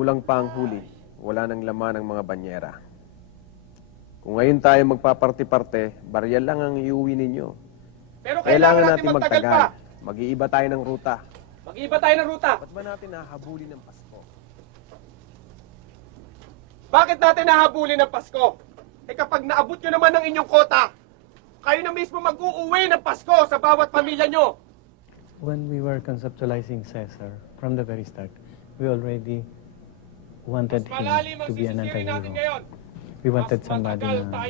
Kulang pa ang huli. Wala nang laman ang mga banyera. Kung ngayon tayo magpaparte-parte, barya lang ang iuwi ninyo. Pero kailangan natin magtagal pa. Mag-iiba tayo ng ruta. Mag-iba tayo ng ruta. Ba't ba natin nahabulin ng Pasko? Bakit natin nahabulin ng Pasko? Eh kapag naabot nyo naman ang inyong kota, kayo na mismo mag-uuwi ng Pasko sa bawat pamilya nyo. When we were conceptualizing Caesar, from the very start, we already wanted him to be an natin anti-hero. ngayon. We wanted somebody na,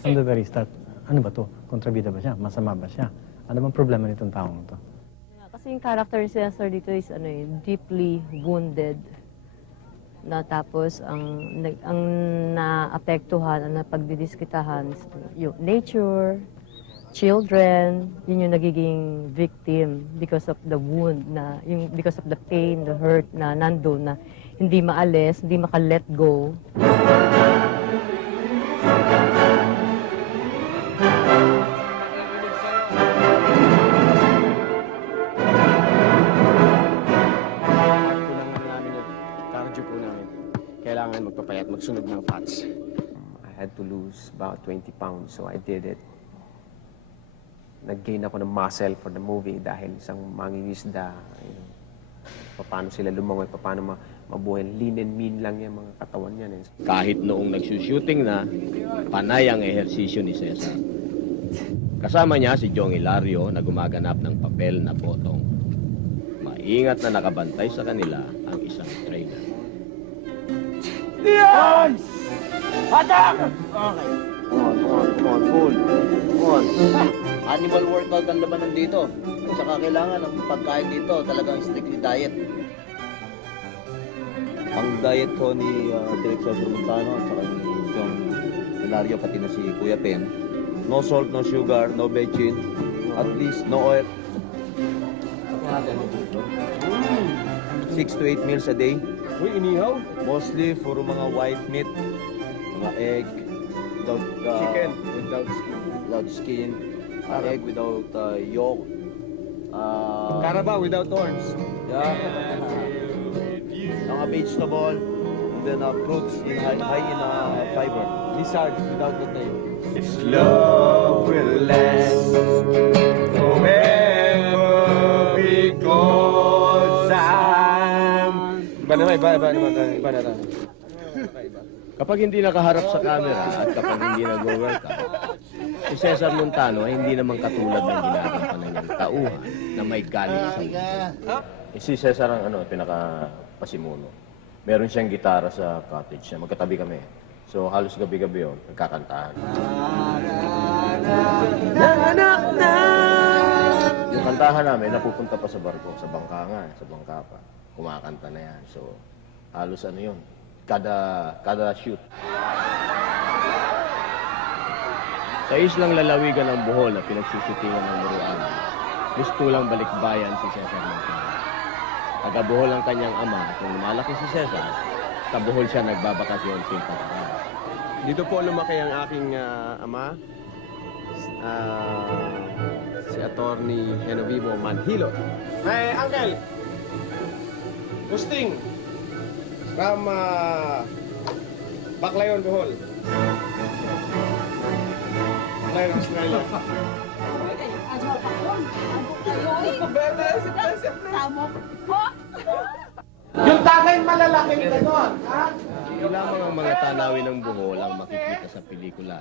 from the very start, ano ba to? Kontrabida ba siya? Masama ba siya? Ano bang problema nitong taong to? Kasi yung character ni Cesar dito is deeply wounded. Na tapos ang naapektuhan, ang napagdidiskitahan, yung nature, children, yun yung nagiging victim because of the wound, because of the pain, the hurt na nandun, na hindi maalis, hindi maka-let go. Kailangan magpapayat, magsunog ng fats. I had to lose about 20 pounds, so I did it. Nag-gain ako ng muscle for the movie dahil isang mangingisda, paano sila lumangoy, paano mabuhay. Lean and mean lang yung mga katawan niyan. Kahit noong nagsushooting na, panay ang ehersisyo ni Cesar. Kasama niya si Jong Hilario na gumaganap ng papel na Potong. Maingat na nakabantay sa kanila ang isang trainer. Diyan! Attack! Okay. Come on, full. Come on. Animal workout ang labanan dito. At saka kailangan ang pagkain dito talagang strictly diet. Ang diet ko ni Direk Cesar Montano at saka ni Jong Hilario pati na si Kuya Pen. No salt, no sugar, no bechin. At least no oil. 6 to 8 meals a day. Uy, inihaw? Mostly for mga white meat, mga egg, without Chicken without skin. without skin, egg without yolk. Carabao without horns. Yeah. Mga vegetable, and then fruits high in fiber. Lizard without the tail. This love will last forever because Iba naman. Kapag hindi nakaharap sa camera at kapag hindi nag-workout, si Cesar Montano ay hindi naman katulad ng ginagampanan niyang tauhan na may galing sa mundo. Si Cesar ang pinaka-pasimuno. Meron siyang gitara sa cottage niya. Magkatabi kami. So halos gabi-gabi yun, nagkakantahan. Yung kantahan namin, napupunta pa sa barko, sa bangka nga, sa bangka pa. Kumakanta na yan. So halos yun, kada shoot. Sa islang lalawigan ng Bohol na pinagsusutingan ng Muruan, mistulang balikbayan si Cesar Montano. Taga Bohol ang kanyang ama at nung lumalaki si Cesar, sa Bohol siya nagbabakasyon tuwing pag-aral. Dito po lumaki ang aking ama, si Attorney Genovivo Manhilo. May uncle, Gusting, from Baclayon, Bohol. Baclayon, Australia. yung tanging malalaking ganon, ha? Hindi lamang ang mga tanawin ng Bohol ang makikita sa pelikula.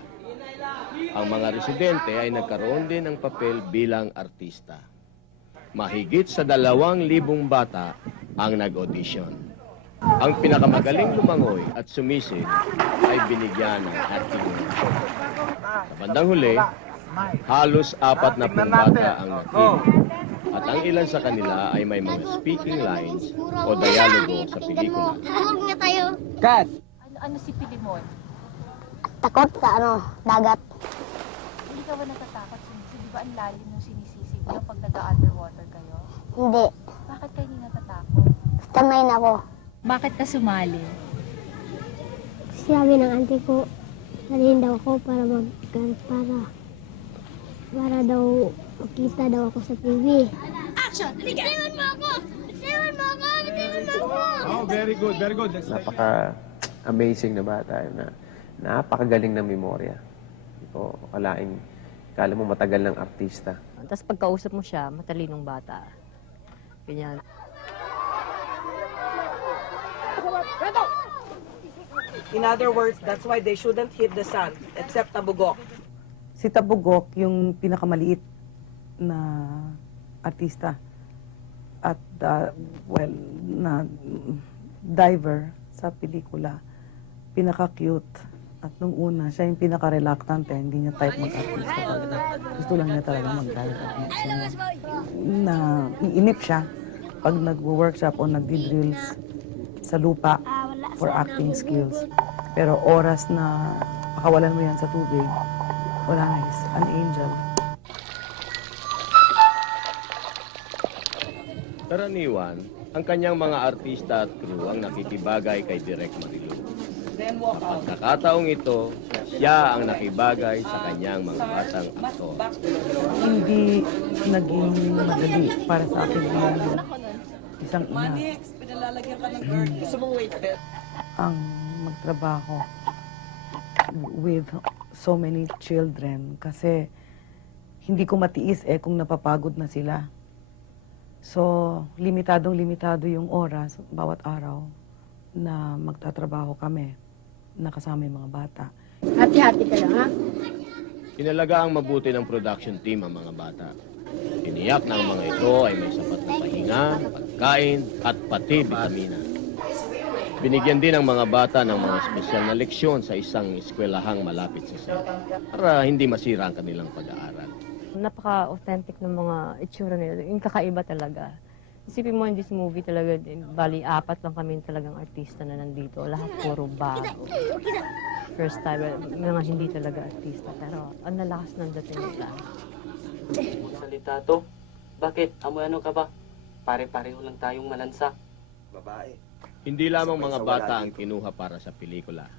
Ang mga residente ay nagkaroon din ng papel bilang artista. Mahigit sa 2,000 bata ang nag-audition. Ang pinakamagaling lumangoy at sumisid ay binigyan ng acting award. Sa bandang huli, halos 40 bata ang nakinig. At ang ilan sa kanila ay may mga speaking lines o dialogo sa pelikula. Huwag nga tayo. Kat! Ano si Pilimon? Takot sa dagat. Hindi ka ba natatakot? Di ba ang lalim ng sinisisig niyo pag nag-underwater kayo? Hindi. Bakit kayo hindi natatakot? Sanay na ako. Bakit ka sumali? Sabi ng auntie ko, salihin daw ako para daw makita daw ako sa TV. Action! Bitiwan mo ako! Bitiwan mo ako! Bitiwan Oh, very good, very good. Napaka-amazing na bata yun, na napakagaling ng memorya. Hindi ko kala mo matagal ng artista. Tapos pagkausap mo siya, matalinong bata. Ganyan. In other words, that's why they shouldn't hit the sun, except Tabugok. Si Tabugok, yung pinakamaliit na artista at na diver sa pelikula, pinaka-cute. At nung una, siya yung pinaka-reluctante, hindi niya type mag-artista talaga. Gusto lang niya talaga mag-dive. Na iinip siya pag nag-workshop o nag-drills sa lupa for acting skills. Pero oras na pakawalan mo yan sa tubig, wala na, he's an angel. Karaniwan, ang kanyang mga artista at crew ang nakikibagay kay Direk Marilu. Sa pagkakataong ito, siya ang nakibagay sa kanyang mga batang aktor. Hindi naging madali para sa akin bilang isang ina ang magtrabaho with so many children kasi hindi ko matiis kung napapagod na sila. So, limitado yung oras bawat araw na magtatrabaho kami, nakasama yung mga bata. Hati-hati ka lang, ha? Inalagaan mabuti ng production team ang mga bata. Tiniyak na ang mga ito ay may sapat na pahinga, pagkain at pati bitamina. Binigyan din ang mga bata ng mga espesyal na leksyon sa isang eskwelahang malapit sa sila para hindi masira ang kanilang pag-aaral. Napaka-authentic ng mga itsura nila. Yung kakaiba talaga. Isipin mo in this movie talaga, bali, 4 lang kami talagang artista na nandito. Lahat puro bago. First time, mga hindi talaga artista. Pero ang lalakas ng dating nila. Salita to. Bakit? Amoy ano ka ba? Pare-pareho lang tayong malansa. Babae. Hindi lamang mga bata ang kinuha para sa pelikula.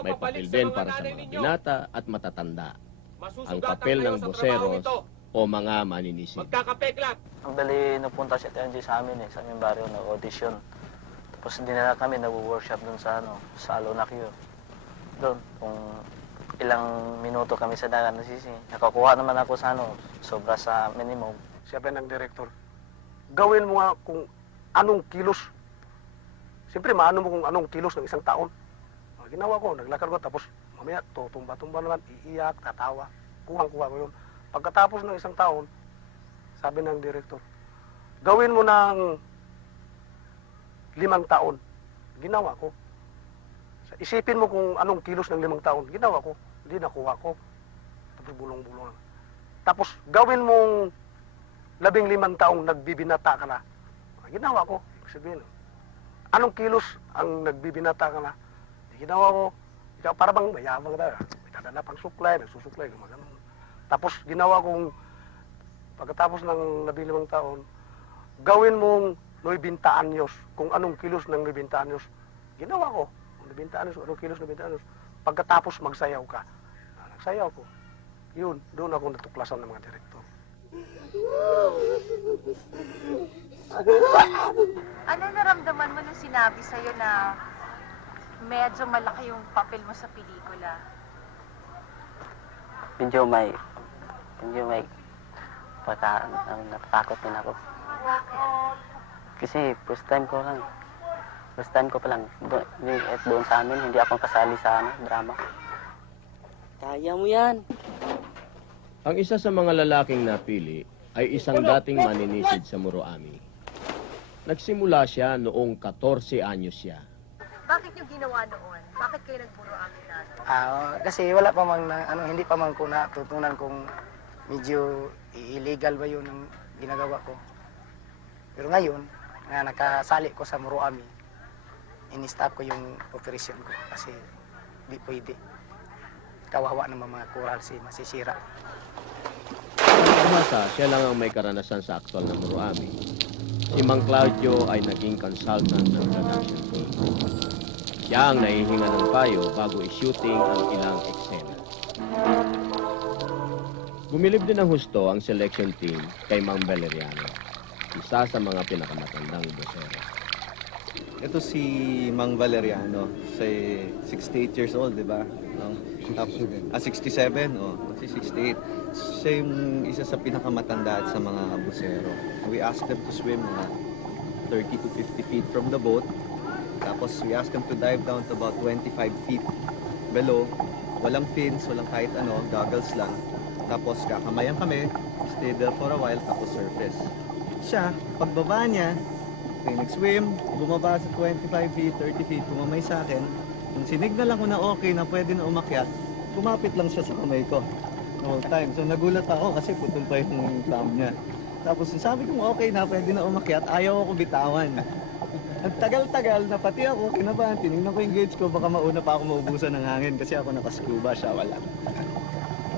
May papel din para sa mga binata at matatanda. Ang papel ng boseros o mga maninisid. Magkakapeklat. Ang dali napunta si TNG sa amin sa aming baryo, nag-audition. Tapos dinala kami, nag-workshop dun sa Alonakyo. Doon, kung ilang minuto kami sa dagat nasisi. Nakakuha naman ako sa sobra sa minimum. Sabi ng director, gawin mo nga kung anong kilos. Siyempre, maano mo kung anong kilos ng isang taon. Ginawa ko, naglakad ko, tapos mamaya, tumba-tumba naman, iiyak, tatawa. Kuhang-kuha ko yun. Pagkatapos ng isang taon, sabi ng director, gawin mo ng 5 taon. Ginawa ko. Isipin mo kung anong kilos ng 5 taon. Ginawa ko. Hindi nakuha ko. Tapos bulong-bulong. Tapos gawin mong 15 taong nagbibinata ka na. Ginawa ko. Sabihin, anong kilos ang nagbibinata ka na? Ginawa ko. Ikaw para bang mayabang na. May kadala pang suklay, nagsusuklay. Tapos ginawa kong pagkatapos ng 15 taon, gawin mong 90 anyos. Kung anong kilos ng 90 anyos. Ginawa ko. 90 anyos, anong kilos ng 90 anyos. Pagkatapos magsayaw ka. Nagsayaw ko. Yun, doon ako natuklasan ng mga direktor. Ano naramdaman mo nung sinabi sa'yo na medyo malaki yung papel mo sa pelikula? Medyo may natatakot din ako. Kasi first time ko pa lang. Doon sa amin, hindi ako kasali sa drama. Kaya mo yan. Ang isa sa mga lalaking napili ay isang dating maninisid sa Muroami. Nagsimula siya noong 14 anyos siya. Bakit yung ginawa noon? Bakit kayo nagburo amin natin? Kasi wala pa mang, hindi pa man ko natutunan kung medyo illegal ba yun ang ginagawa ko. Pero ngayon, na nakasali ko sa Muroami, in-stop ko yung operation ko kasi di pwede. Kawawa ng mga coral masisira. Umasa, siya lang ang may karanasan sa aktwal na Muroami. Si Mang Claudio ay naging consultant ng production team. Siya ang nahihinga ng payo bago i-shooting ang ilang eksena. Bumilib din ng husto ang selection team kay Mang Valeriano, isa sa mga pinakamatandang bosero. Ito si Mang Valeriano, siya 68 years old, di ba? No? Tapos, 67, oh, si 68. Siya yung isa sa pinakamatanda at sa mga abusero. We asked them to swim 30 to 50 feet from the boat. Tapos we asked them to dive down to about 25 feet below. Walang fins, walang kahit ano, goggles lang. Tapos kakamayan kami, stay there for a while, tapos surface. Siya, pagbaba niya, nag-swim, bumaba sa 25 feet, 30 feet, kumamay sa akin. Nung sinignan lang ko na okay na pwede na umakyat, kumapit lang siya sa kamay ko the whole time. So nagulat ako kasi putol pa yung thumb niya. Tapos sabi ko okay na, pwede na umakyat, ayaw ako bitawan. Ang tagal-tagal na pati ako kinabahan, tinignan ko yung gauge ko, baka mauna pa ako maubusan ng hangin kasi ako nakascuba, siya wala.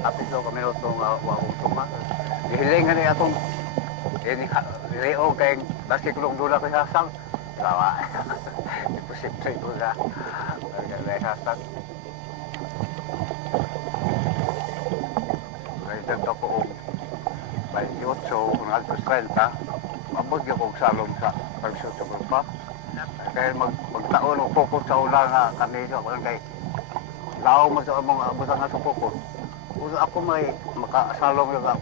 Apit ko kami itong wakutuma. Hihilingan niya itong Reo kayong basikulong dula ko sasang. Lawa. Imposible dula. Kaya sasang. Kaya dito ko 28 kung altos 30. Mabog yung kong salong sa pagsuot sa grupa. Kaya magtaon o pukot sa ulang nga kami ako lang kay lao mo sa among abutan nga sa pukot. Kung ako may makasalong lang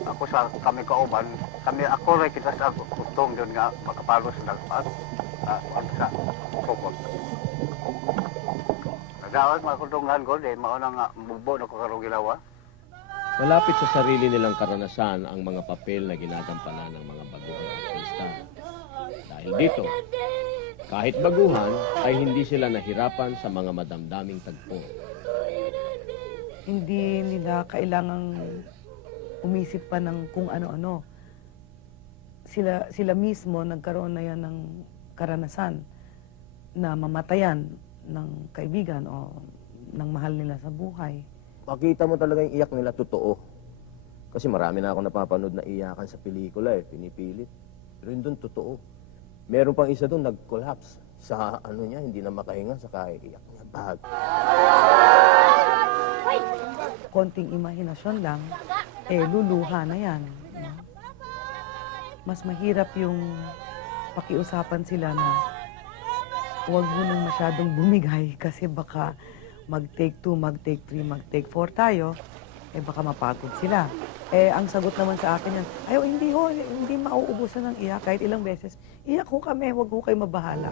ako sa kami kauban, kami ako rin kita sa utong doon nga makapalo sa nagpas sa pukot. Nagawad mga kutunghan ko, dahil mauna nga bubo na ko karong gilawa. Malapit sa sarili nilang karanasan ang mga papel na ginagampanan ng mga baguhang artista. Dahil dito, kahit baguhan, ay hindi sila nahirapan sa mga madamdaming tagpo. Hindi nila kailangang umisip pa ng kung ano-ano. Sila mismo nagkaroon na yan ng karanasan na mamatayan ng kaibigan o ng mahal nila sa buhay. Makita mo talaga yung iyak nila totoo. Kasi marami na ako napapanood na iyakan sa pelikula pinipilit. Pero yun doon totoo. Meron pang isa doon nag-collapse sa ano niya, hindi na makahinga sa kaiiyak niya. Bag. Konting imahinasyon lang, luluha na yan. Mas mahirap yung pakiusapan sila na huwag mo nang masyadong bumigay kasi baka mag-take 2, mag-take 3, mag-take 4 tayo, baka mapagod sila. Ang sagot naman sa akin yan, ayaw, hindi mauubusan ng iyak kahit ilang beses. Iyak ho kami, huwag ho kayo mabahala.